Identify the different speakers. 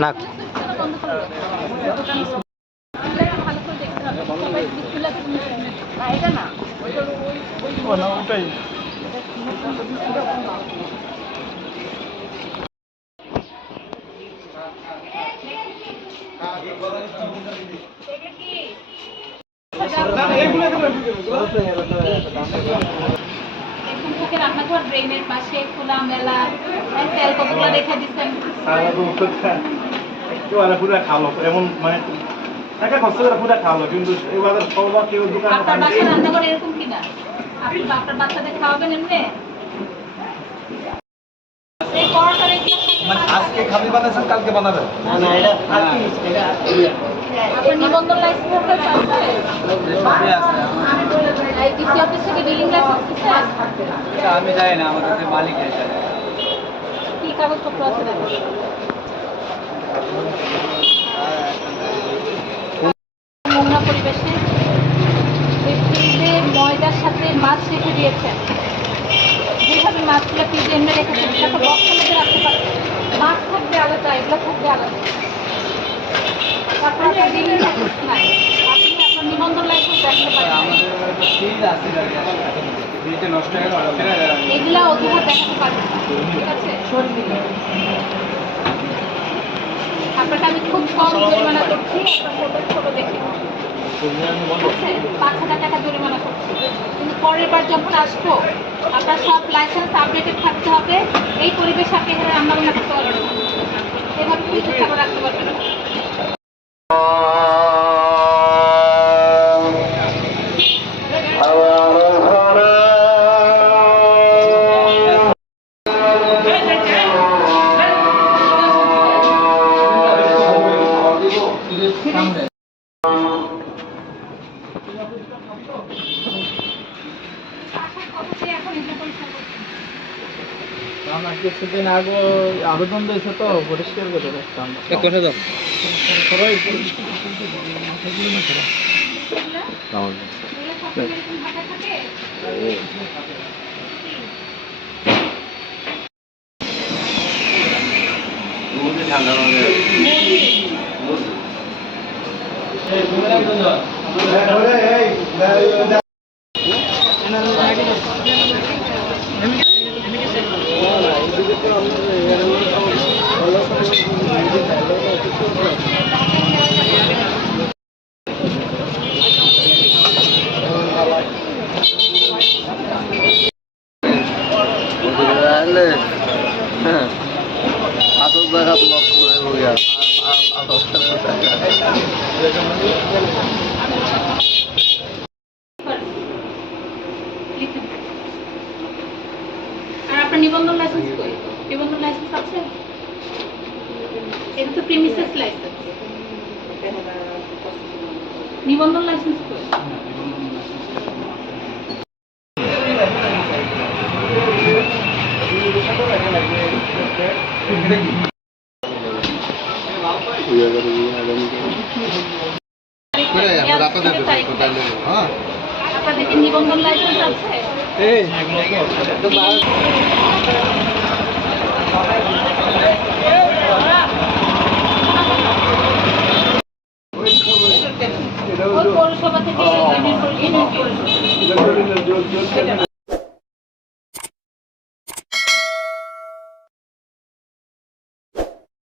Speaker 1: না
Speaker 2: এখন থেকে রান্নাঘর ড্রেনের পাশে খোলা মেলা হ্যাঁ, কতগুলো রেখে দিচ্ছেন?
Speaker 3: একটু আলাদা পুরা খাওয়ালো এমন মানে টাকা খরচ করে পুরা খাওয়ালো কিন্তু এবার সবার কেউ দোকানে
Speaker 2: আপনার রান্নাঘর এরকম কিনা? আপনি আপনার বাচ্চাদের খাওয়াবেন এমনি? এই
Speaker 4: মানে আজকে খাবি বানাইছেন কালকে বানাবেন?
Speaker 2: আপনার নিবন্ধন লাইসেন্স আছে। এই ডিসি অফিস থেকে বিলিং লাইসেন্স দিচ্ছে
Speaker 4: আমি জানি না আমাদের মালিক আছে।
Speaker 2: কি কাগজপত্র আছে? নোংরা পরিবেশে ময়দার সাথে মাছ রেখে দিয়েছেন। যেভাবে মাছগুলো ফ্রিজে এমনি রেখেছেন সেটা বক্সের মধ্যে রাখতে পারবেন মাছ থাকবে আলাদা, এগুলো থাকবে আলাদা। লাইসেন্স নাই আপনি আপনার নিবন্ধন লাইসেন্স রাখতে পারবেন
Speaker 4: ফ্রিজ আছে ফ্রিজে নষ্ট হয়ে গেল
Speaker 2: এগুলা অজুহাত দেখাতে পারবেন। না ঠিক আছে? আপনাকে আমি খুব কম জরিমানা করছি ফটো ফটো দেখে পাঁচ হাজার টাকা জরিমানা করছি। কিন্তু পরের বার যখন আসব, আপনার সব লাইসেন্স আপডেটেড থাকতে হবে, এই পরিবেশ আপনি এখানে রান্না বান্না করতে পারবেন
Speaker 4: আমরা কিছুদিন আগে আবেদন দিয়েছে তো পরিষ্কার করে রাখতাম
Speaker 1: কোথায় যাও
Speaker 4: সবাই
Speaker 2: এগুলো সবসময় এরকম ঢাকা থাকে লিখে দিন। আর আপনার নিবন্ধন লাইসেন্স কই নিবন্ধন লাইসেন্স আছে? এটা তো প্রিমিসেস লাইসেন্স নিবন্ধন লাইসেন্স কই আপনাদের কি পৌরসভা
Speaker 4: থেকে